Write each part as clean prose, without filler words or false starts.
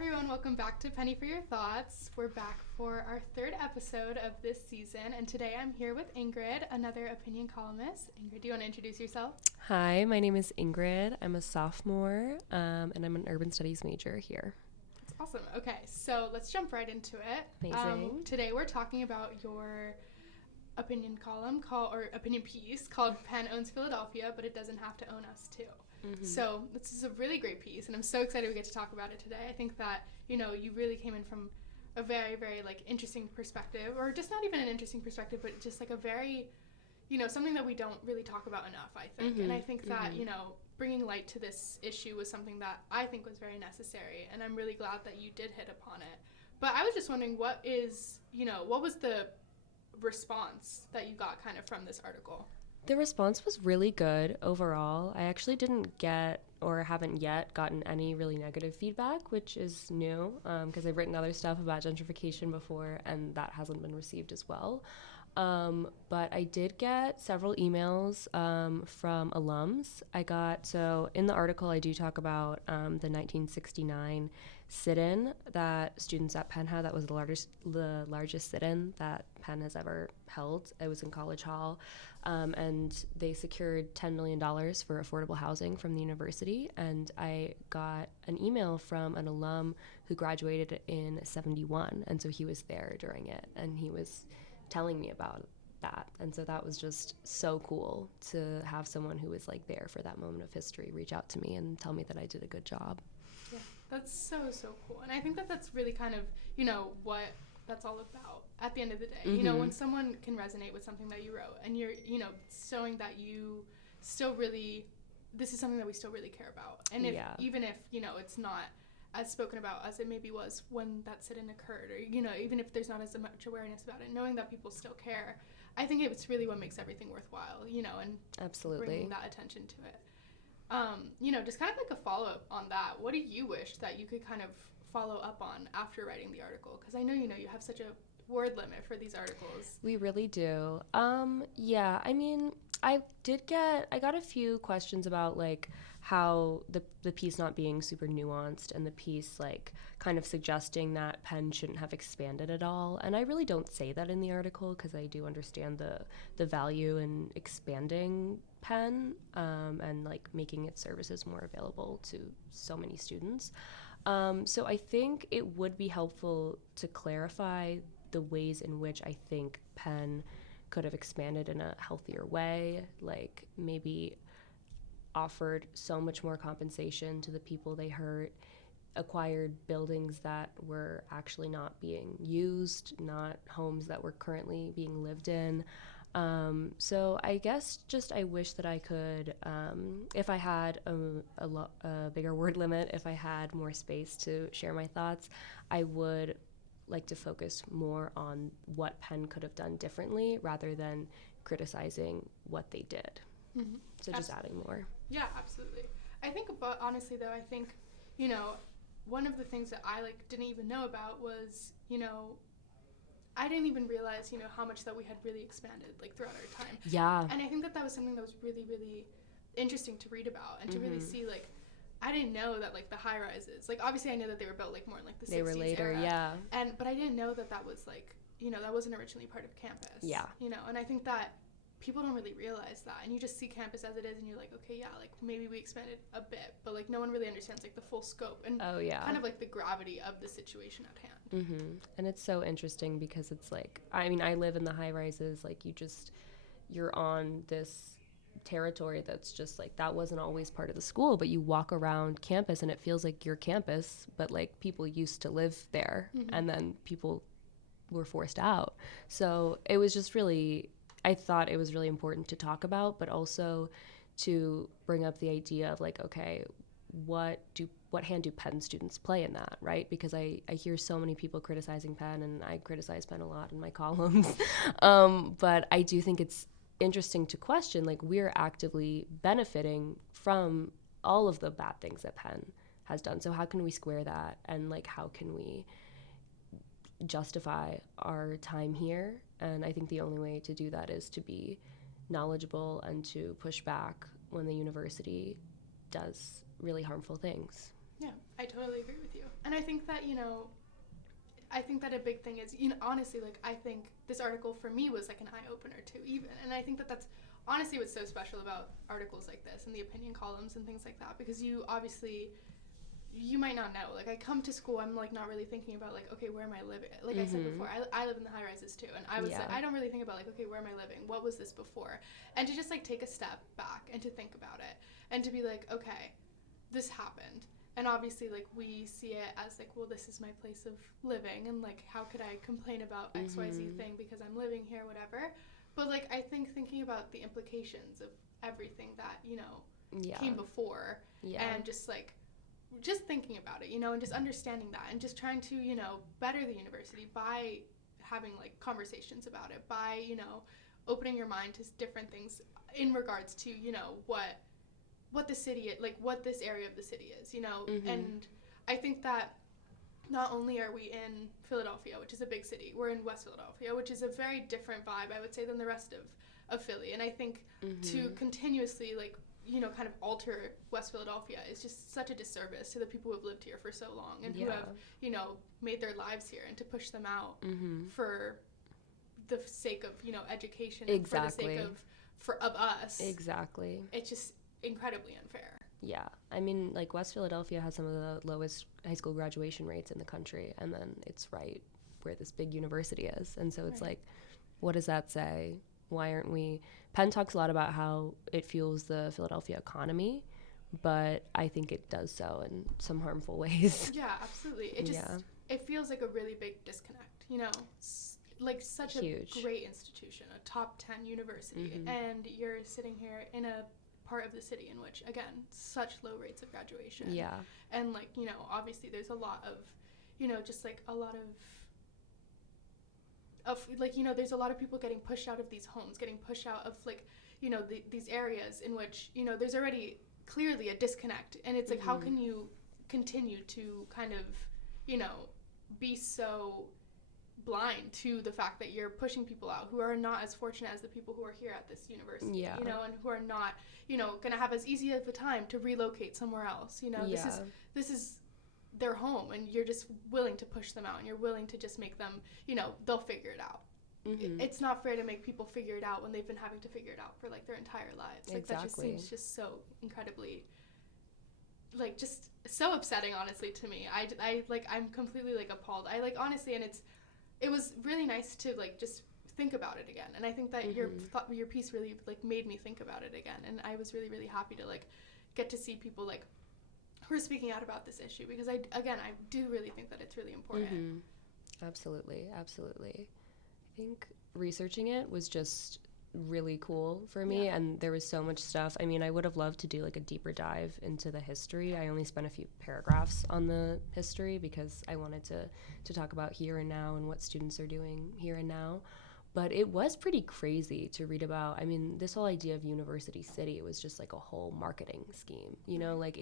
everyone, welcome back to Penny for Your Thoughts. We're back for our third episode of this season, and today I'm here with Ingrid, another opinion columnist. Ingrid, do you want to introduce yourself? Hi, my name is Ingrid. I'm a sophomore, and I'm an urban studies major here. That's awesome. Okay, so let's jump right into it. Amazing. Today we're talking about your opinion column opinion piece called Penn Owns Philadelphia, but it doesn't have to own us too. Mm-hmm. So this is a really great piece, and I'm so excited we get to talk about it today. I think that, you really came in from a very, very, interesting perspective, or just not even an interesting perspective, but just, a very, something that we don't really talk about enough, I think. Mm-hmm. And I think that, bringing light to this issue was something that I think was very necessary, and I'm really glad that you did hit upon it. But I was just wondering, what was the response that you got kind of from this article? The response was really good overall. I actually didn't get or haven't yet gotten any really negative feedback, which is new because I've written other stuff about gentrification before and that hasn't been received as well. But I did get several emails from alums. So in the article I do talk about the 1969 sit-in that students at Penn had. That was the largest sit-in that Penn has ever held. It was in College Hall, and they secured $10 million for affordable housing from the university. And I got an email from an alum who graduated in '71, and so he was there during it, and he was telling me about that. And so that was just so cool to have someone who was there for that moment of history reach out to me and tell me that I did a good job. Yeah, that's so cool. And I think that that's really kind of, what that's all about at the end of the day. Mm-hmm. When someone can resonate with something that you wrote and you're, showing that you still really, this is something that we still really care about. And even if, it's not as spoken about as it maybe was when that sit-in occurred, or, even if there's not as much awareness about it, knowing that people still care, I think it's really what makes everything worthwhile, and absolutely bringing that attention to it. Just kind of a follow-up on that, what do you wish that you could kind of follow up on after writing the article? Because I know, you have such a word limit for these articles. We really do. Yeah, I mean, I got a few questions about how the piece not being super nuanced and the piece kind of suggesting that Penn shouldn't have expanded at all. And I really don't say that in the article because I do understand the value in expanding Penn and making its services more available to so many students. So I think it would be helpful to clarify the ways in which I think Penn could have expanded in a healthier way, maybe offered so much more compensation to the people they hurt, acquired buildings that were actually not being used, not homes that were currently being lived in. So I guess I wish that I could, if I had a bigger word limit, if I had more space to share my thoughts, I would like to focus more on what Penn could have done differently rather than criticizing what they did. Mm-hmm. So just adding more. Yeah, absolutely. I think, but honestly though, I think, one of the things that I didn't even know about was, I didn't even realize, how much that we had really expanded throughout our time. Yeah. And I think that was something that was really, really interesting to read about and to really see I didn't know that the high rises, obviously I knew that they were built more in the 60s they were later era. Yeah. But I didn't know that was that wasn't originally part of campus. Yeah. And I think that people don't really realize that, and you just see campus as it is and you're okay, yeah, maybe we expanded a bit, but no one really understands the full scope and kind of the gravity of the situation at hand. Mm-hmm. And it's so interesting because it's I mean, I live in the high rises, you're on this territory that's just that wasn't always part of the school, but you walk around campus and it feels like your campus, but people used to live there. Mm-hmm. And then people were forced out. So it was just really, I thought it was really important to talk about, but also to bring up the idea of okay, what hand do Penn students play in that, right? Because I hear so many people criticizing Penn, and I criticize Penn a lot in my columns. But I do think it's interesting to question, we're actively benefiting from all of the bad things that Penn has done. So how can we square that? And how can we justify our time here? And I think the only way to do that is to be knowledgeable and to push back when the university does really harmful things. Yeah, I totally agree with you. And I think that, I think that a big thing is, honestly, like, I think this article for me was like an eye-opener too, even. And I think that that's honestly what's so special about articles like this and the opinion columns and things like that, because you might not know. Like, I come to school, I'm like not really thinking about like, okay, where am I living? Like I said before, I live in the high rises too, and I was like, I don't really think about like, okay, where am I living? What was this before? And to just like take a step back and to think about it and to be like, okay, this happened. And obviously, like, we see it as, like, well, this is my place of living, and, like, how could I complain about XYZ thing because I'm living here, whatever. But, like, I think thinking about the implications of everything that, came before, and just thinking about it, and just understanding that, and just trying to, better the university by having, like, conversations about it, by, opening your mind to different things in regards to, what the city, like, what this area of the city is, and I think that not only are we in Philadelphia, which is a big city, we're in West Philadelphia, which is a very different vibe, I would say, than the rest of Philly, and I think to continuously, like, kind of alter West Philadelphia is just such a disservice to the people who have lived here for so long and who have, made their lives here, and to push them out for the sake of, education, and for the sake of us. Exactly. It's just incredibly unfair. Yeah. I mean, like, West Philadelphia has some of the lowest high school graduation rates in the country, and then it's right where this big university is. And so it's like, what does that say? Why aren't we... Penn talks a lot about how it fuels the Philadelphia economy, but I think it does so in some harmful ways. Yeah, absolutely. It just... It feels like a really big disconnect, like such a great institution, a top 10 university, and you're sitting here in a part of the city in which, again, such low rates of graduation. Yeah. And, like, obviously there's a lot of, just, like, a lot of like, there's a lot of people getting pushed out of these homes, getting pushed out of, like, these areas in which, there's already clearly a disconnect. And it's like, how can you continue to kind of, be so blind to the fact that you're pushing people out who are not as fortunate as the people who are here at this university, and who are not, going to have as easy of a time to relocate somewhere else. This is their home, and you're just willing to push them out, and you're willing to just make them, they'll figure it out. It's not fair to make people figure it out when they've been having to figure it out for, like, their entire lives. Like, that just seems just so incredibly, like, just so upsetting, honestly, to me. I'm completely, like, appalled. Honestly, and it was really nice to, like, just think about it again. And I think that your piece really, like, made me think about it again. And I was really, really happy to, like, get to see people, like, who are speaking out about this issue, because I do really think that it's really important. Absolutely. I think researching it was just really cool for me, and there was so much stuff. I mean, I would have loved to do, like, a deeper dive into the history. I only spent a few paragraphs on the history because I wanted to talk about here and now and what students are doing here and now. But it was pretty crazy to read about. I mean, this whole idea of University City was just like a whole marketing scheme, like,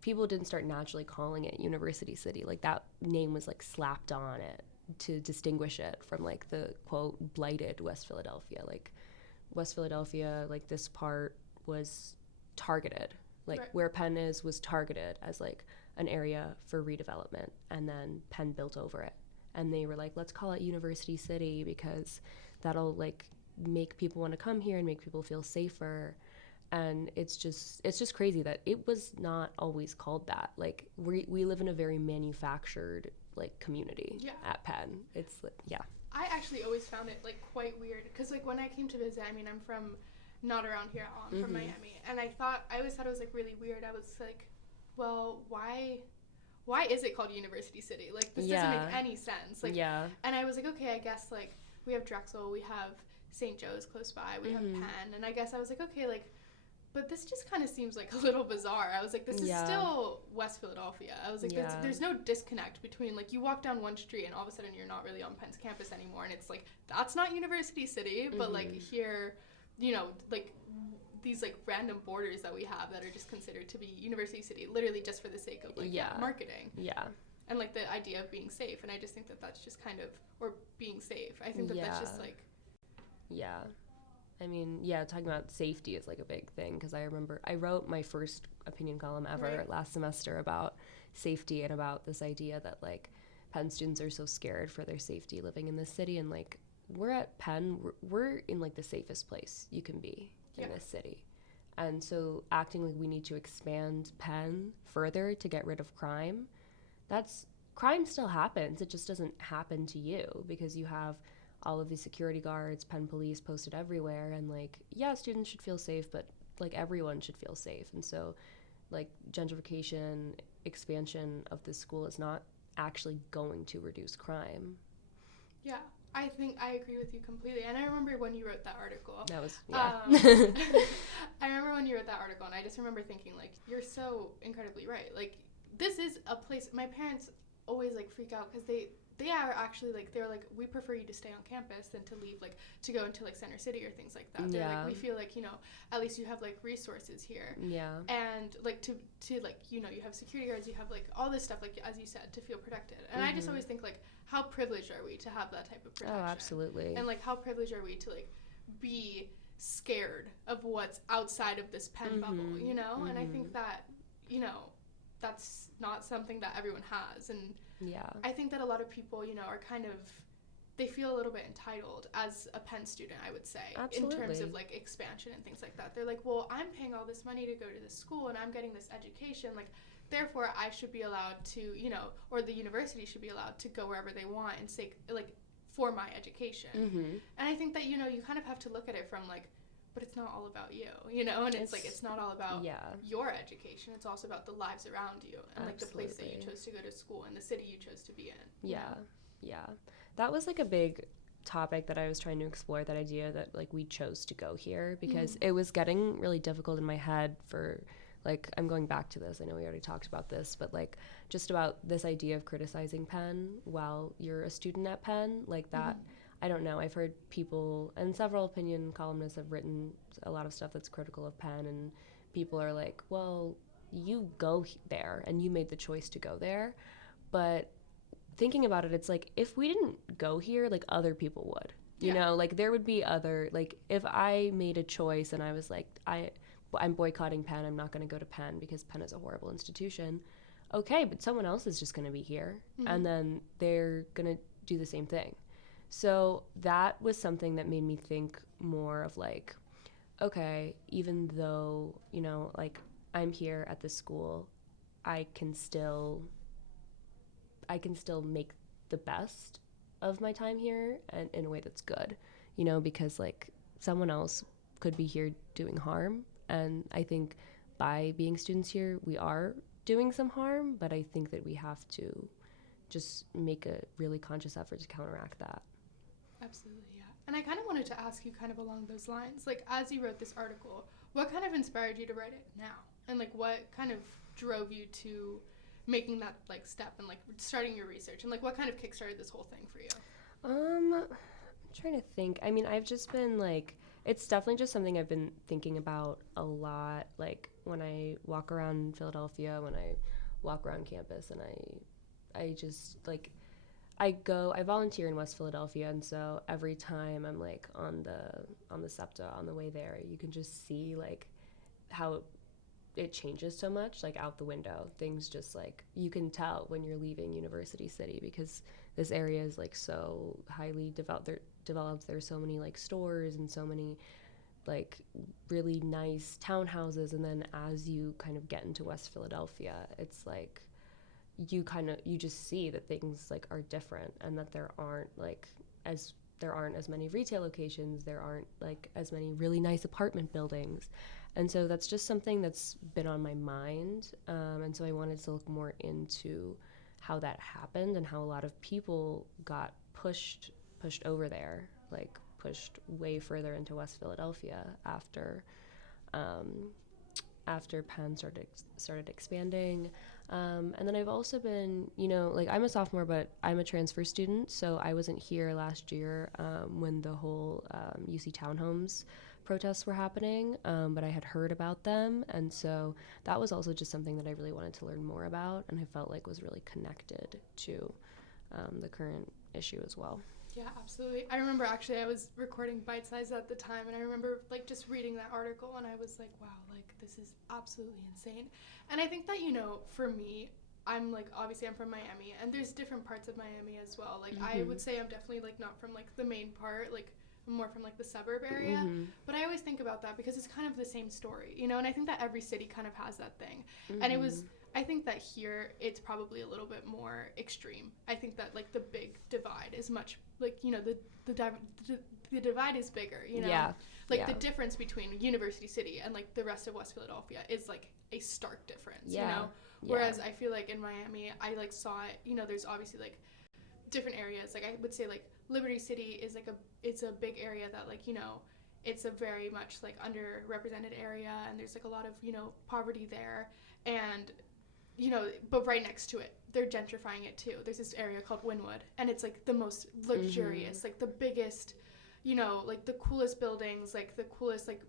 people didn't start naturally calling it University City. Like, that name was, like, slapped on it to distinguish it from, like, the, quote, blighted West Philadelphia. Like, West Philadelphia, like, this part was targeted. Like, where Penn is was targeted as, like, an area for redevelopment, and then Penn built over it. And they were like, let's call it University City because that'll, like, make people want to come here and make people feel safer. And it's just crazy that it was not always called that. Like, we live in a very manufactured, like, community at Penn. It's, I actually always found it, like, quite weird because, like, when I came to visit, I mean, I'm from not around here at all. I'm from Miami, and I always thought it was, like, really weird. I was like, well, why is it called University City? Like, this doesn't make any sense. Like, and I was like, okay, I guess, like, we have Drexel, we have St. Joe's close by, we have Penn, and I guess I was like, okay, like, but this just kind of seems, like, a little bizarre. I was like, this is still West Philadelphia. I was like, there's no disconnect between, like, you walk down one street and all of a sudden you're not really on Penn's campus anymore, and it's like, that's not University City, but, like, here, like, these, like, random borders that we have that are just considered to be University City, literally just for the sake of, like, marketing. And, like, the idea of being safe, and I just think that that's just kind of, or being safe, I think that that's just, like... I mean, yeah, talking about safety is like a big thing, because I remember I wrote my first opinion column ever last semester about safety and about this idea that like Penn students are so scared for their safety living in this city, and like we're at Penn, we're in like the safest place you can be in this city. And so acting like we need to expand Penn further to get rid of crime, crime still happens. It just doesn't happen to you because you have all of these security guards, Penn police posted everywhere, and like, yeah, students should feel safe, but like everyone should feel safe. And so like gentrification, expansion of this school is not actually going to reduce crime. Yeah, I think I agree with you completely. And I remember when you wrote that article. That was, I remember when you wrote that article, and I just remember thinking, like, you're so incredibly right. Like, this is a place, my parents always, like, freak out because they are actually, like, they're like, we prefer you to stay on campus than to leave, like, to go into, like, Center City or things like that. They're like, we feel like, you know, at least you have, like, resources here. Yeah. And, like, to like, you know, you have security guards, you have, like, all this stuff, like, as you said, to feel protected. And I just always think, like, how privileged are we to have that type of protection? Oh, absolutely. And, like, how privileged are we to, like, be scared of what's outside of this Penn bubble, you know? And I think that, you know, that's not something that everyone has. And I think that a lot of people, you know, are kind of, they feel a little bit entitled as a Penn student, I would say, in terms of, like, expansion and things like that. They're like, well, I'm paying all this money to go to this school and I'm getting this education, like, therefore I should be allowed to, you know, or the university should be allowed to go wherever they want and say, like, for my education. And I think that, you know, you kind of have to look at it from, like, but it's not all about you, you know, and it's like, it's not all about your education, it's also about the lives around you and like the place that you chose to go to school and the city you chose to be in. Yeah. That was like a big topic that I was trying to explore, that idea that like we chose to go here, because it was getting really difficult in my head for, like, I'm going back to this, I know we already talked about this, but like just about this idea of criticizing Penn while you're a student at Penn, like that. I don't know, I've heard people, and several opinion columnists have written a lot of stuff that's critical of Penn, and people are like, well, you go there and you made the choice to go there. But thinking about it, it's like, if we didn't go here, like, other people would, you know, like, there would be other, like, if I made a choice and I was like, I'm boycotting Penn, I'm not going to go to Penn because Penn is a horrible institution, okay, but someone else is just going to be here, and then they're going to do the same thing. So that was something that made me think more of like, okay, even though, you know, like, I'm here at this school, I can still make the best of my time here, and in a way that's good, you know, because like someone else could be here doing harm. And I think by being students here, we are doing some harm, but I think that we have to just make a really conscious effort to counteract that. Absolutely, yeah. And I kind of wanted to ask you kind of along those lines, like, as you wrote this article, what kind of inspired you to write it now? And like, what kind of drove you to making that like step and like starting your research, and like what kind of kickstarted this whole thing for you? I'm trying to think. I mean, I've just been like, it's definitely just something I've been thinking about a lot, like when I walk around Philadelphia, when I walk around campus, and I just like, I volunteer in West Philadelphia, and so every time I'm like on the SEPTA on the way there, you can just see like how it changes so much, like out the window. Things just like, you can tell when you're leaving University City, because this area is like so highly developed. There's so many like stores and so many like really nice townhouses, and then as you kind of get into West Philadelphia, it's like you just see that things like are different, and that there aren't as many retail locations, there aren't like as many really nice apartment buildings. And so that's just something that's been on my mind, and so I wanted to look more into how that happened and how a lot of people got pushed over there, like pushed way further into West Philadelphia after Penn started expanding. And then I've also been, you know, like, I'm a sophomore, but I'm a transfer student, so I wasn't here last year when the whole UC townhomes protests were happening, but I had heard about them, and so that was also just something that I really wanted to learn more about, and I felt like was really connected to the current issue as well. Yeah, absolutely. I remember actually I was recording Bite Size at the time, and I remember like just reading that article, and I was like, wow, like this is absolutely insane. And I think that, you know, for me, I'm like, obviously I'm from Miami, and there's different parts of Miami as well. Like I would say I'm definitely like not from like the main part, like I'm more from like the suburb area. But I always think about that because it's kind of the same story, you know, and I think that every city kind of has that thing. And I think that here it's probably a little bit more extreme. I think that like the big divide is much like, you know, the divide is bigger, you know. Yeah. Like the difference between University City and like the rest of West Philadelphia is like a stark difference, you know. Whereas I feel like in Miami, I like saw it, you know, there's obviously like different areas. Like I would say like Liberty City is like it's a big area that like, you know, it's a very much like underrepresented area, and there's like a lot of, you know, poverty there. And, you know, but right next to it, they're gentrifying it too. There's this area called Wynwood, and it's like the most luxurious, like the biggest, you know, like the coolest buildings, like the coolest, like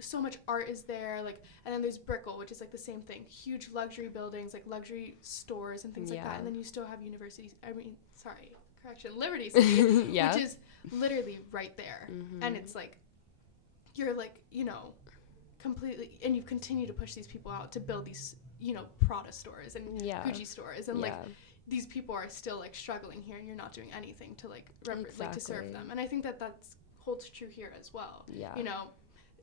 so much art is there, like, and then there's Brickell, which is like the same thing, huge luxury buildings, like luxury stores and things like that. And then you still have Liberty City, which is literally right there. And it's like, you're like, you know, completely, and you continue to push these people out to build these, you know, Prada stores and Gucci stores, and like these people are still like struggling here, and you're not doing anything to like like to serve them. And I think that that's holds true here as well. You know,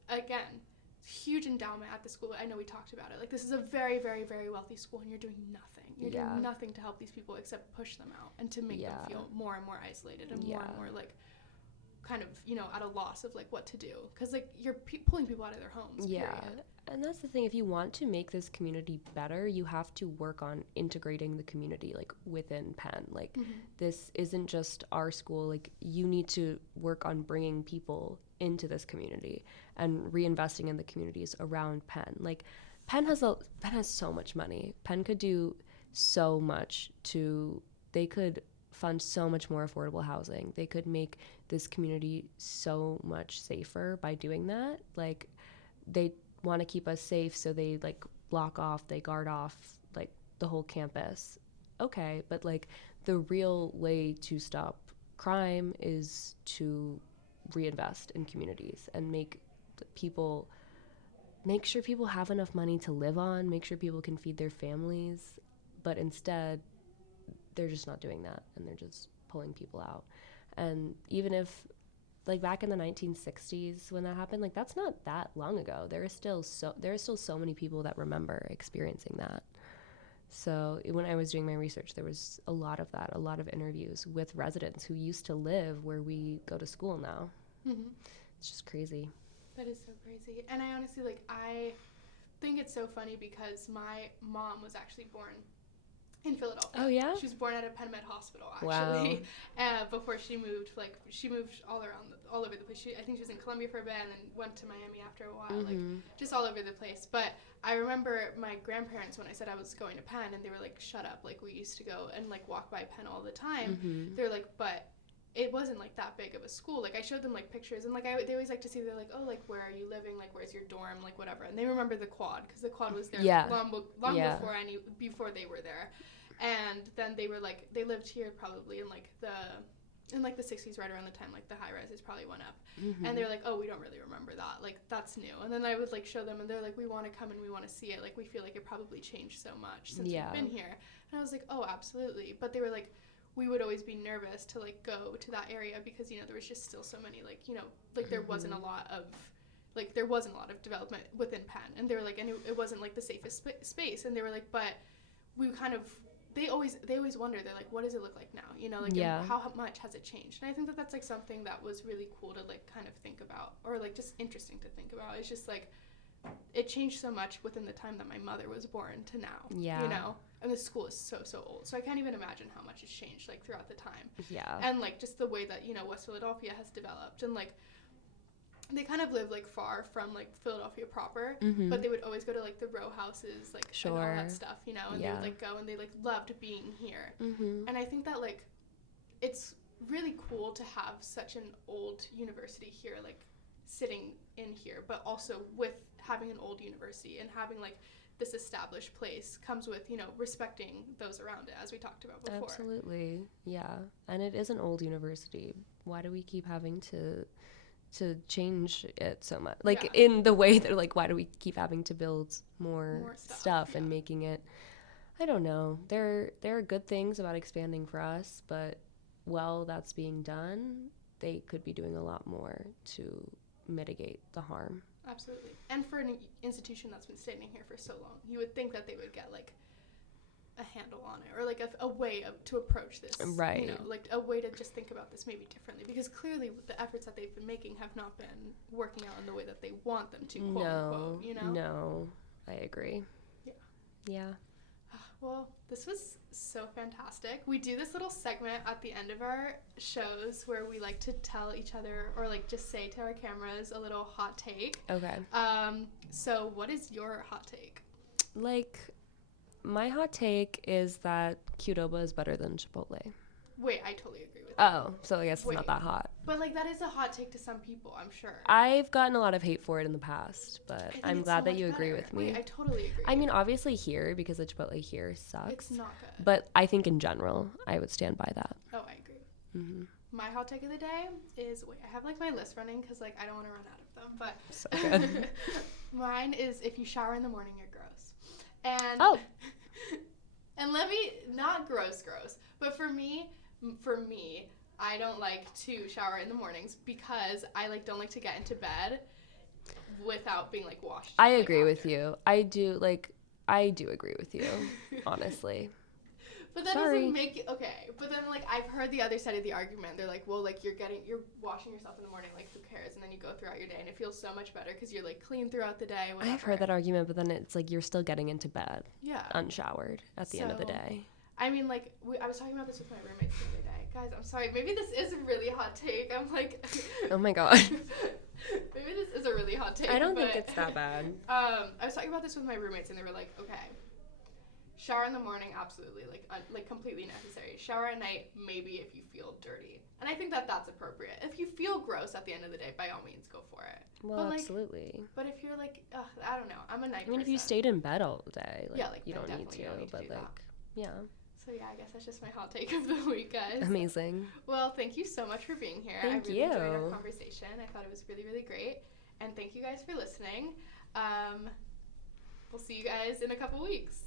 again, huge endowment at the school. I know we talked about it. Like this is a very, very, very wealthy school, and you're doing nothing. You're doing nothing to help these people except push them out and to make them feel more and more isolated and more and more like kind of, you know, at a loss of like what to do, because like you're pulling people out of their homes. Period. And that's the thing, if you want to make this community better, you have to work on integrating the community like within Penn. Like this isn't just our school. Like you need to work on bringing people into this community and reinvesting in the communities around Penn. Like Penn has so much money. Penn could do so much they could fund so much more affordable housing. They could make this community so much safer by doing that. Like they want to keep us safe, so they like they guard off like the whole campus. Okay, but like the real way to stop crime is to reinvest in communities and make sure people have enough money to live on, make sure people can feed their families. But instead, they're just not doing that, and they're just pulling people out. And even if, like back in the 1960s when that happened, like that's not that long ago. There are still so many people that remember experiencing that. So when I was doing my research, there was a lot of that, a lot of interviews with residents who used to live where we go to school now. It's just crazy. That is so crazy. And I honestly, like, I think it's so funny because my mom was actually born in Philadelphia. Oh, yeah? She was born at a Penn Med hospital, actually. Wow. Before she moved, like, she moved all over the place. I think she was in Columbia for a bit and then went to Miami after a while, like, just all over the place. But I remember my grandparents, when I said I was going to Penn, and they were like, shut up. Like, we used to go and, like, walk by Penn all the time. They're like, but it wasn't, like, that big of a school. Like, I showed them, like, pictures, and, like, they always like to see, they're like, oh, like, where are you living? Like, where's your dorm? Like, whatever. And they remember the quad, because the quad was there long before they were there. And then they were, like, they lived here probably in the 60s, right around the time, like, the high-rises probably went up. And they're like, oh, we don't really remember that. Like, that's new. And then I would, like, show them, and they're like, we want to come and we want to see it. Like, we feel like it probably changed so much since we've been here. And I was like, oh, absolutely. But they were like, we would always be nervous to, like, go to that area because, you know, there was just still so many, like, you know, like, there wasn't a lot of development within Penn. And they were like, and it wasn't, like, the safest space. And they were like, but we kind of, they always wonder, they're like, what does it look like now? You know, like, how much has it changed? And I think that that's, like, something that was really cool to, like, kind of think about, or, like, just interesting to think about. It's just, like, it changed so much within the time that my mother was born to now. You know? And the school is so old. So I can't even imagine how much has changed, like, throughout the time. And, like, just the way that, you know, West Philadelphia has developed. And, like, they kind of live, like, far from, like, Philadelphia proper. But they would always go to, like, the row houses, like, and all that stuff, you know? And they would, like, go, and they, like, loved being here. And I think that, like, it's really cool to have such an old university here, like, sitting in here, but also with having an old university and having, like, this established place comes with, you know, respecting those around it, as we talked about before. Absolutely, yeah. And it is an old university. Why do we keep having to change it so much? Like, in the way that, like, why do we keep having to build more stuff and making it, I don't know. There are good things about expanding for us, but while that's being done, they could be doing a lot more to mitigate the harm. Absolutely. And for an institution that's been standing here for so long, you would think that they would get, like, a handle on it, or like a way to approach this, right? You know, like a way to just think about this maybe differently, because clearly the efforts that they've been making have not been working out in the way that they want them to, quote unquote, you know? No, I agree. Yeah. Well, this was so fantastic. We do this little segment at the end of our shows where we like to tell each other, or like just say to our cameras, a little hot take. Okay. So what is your hot take? Like, my hot take is that Qdoba is better than Chipotle. Wait, I totally agree with that. Oh, so I guess it's not that hot. But, like, that is a hot take to some people, I'm sure. I've gotten a lot of hate for it in the past, but I'm glad that you agree with me. Wait, I totally agree. I mean, obviously here, because the Chipotle here sucks. It's not good. But I think in general, I would stand by that. Oh, I agree. Mm-hmm. My hot take of the day is, I have, like, my list running because, like, I don't want to run out of them, but so good. Mine is, if you shower in the morning, you're gross. And and let me, not gross, but for me, I don't like to shower in the mornings because I, like, don't like to get into bed without being, like, washed. I agree with you. I do agree with you, honestly. But that doesn't make it, okay. But then, like, I've heard the other side of the argument. They're like, well, like, you're washing yourself in the morning, like, who cares? And then you go throughout your day, and it feels so much better because you're, like, clean throughout the day, whatever. I've heard that argument, but then it's like you're still getting into bed. Yeah. Unshowered at the end of the day. I mean, like, I was talking about this with my roommates the other day. Guys, I'm sorry. Maybe this is a really hot take. I'm like... Oh, my God. Maybe this is a really hot take. I don't think it's that bad. I was talking about this with my roommates, and they were like, okay, shower in the morning, absolutely, like completely necessary. Shower at night, maybe if you feel dirty. And I think that that's appropriate. If you feel gross at the end of the day, by all means, go for it. Well, but absolutely. But if you're like, I don't know, I'm a night person. If you stayed in bed all day, like, yeah, like, you don't need to, but like, that. Yeah. So yeah, I guess that's just my hot take of the week, guys. Amazing. Well, thank you so much for being here. I really enjoyed our conversation. I thought it was really, really great. And thank you guys for listening. We'll see you guys in a couple weeks.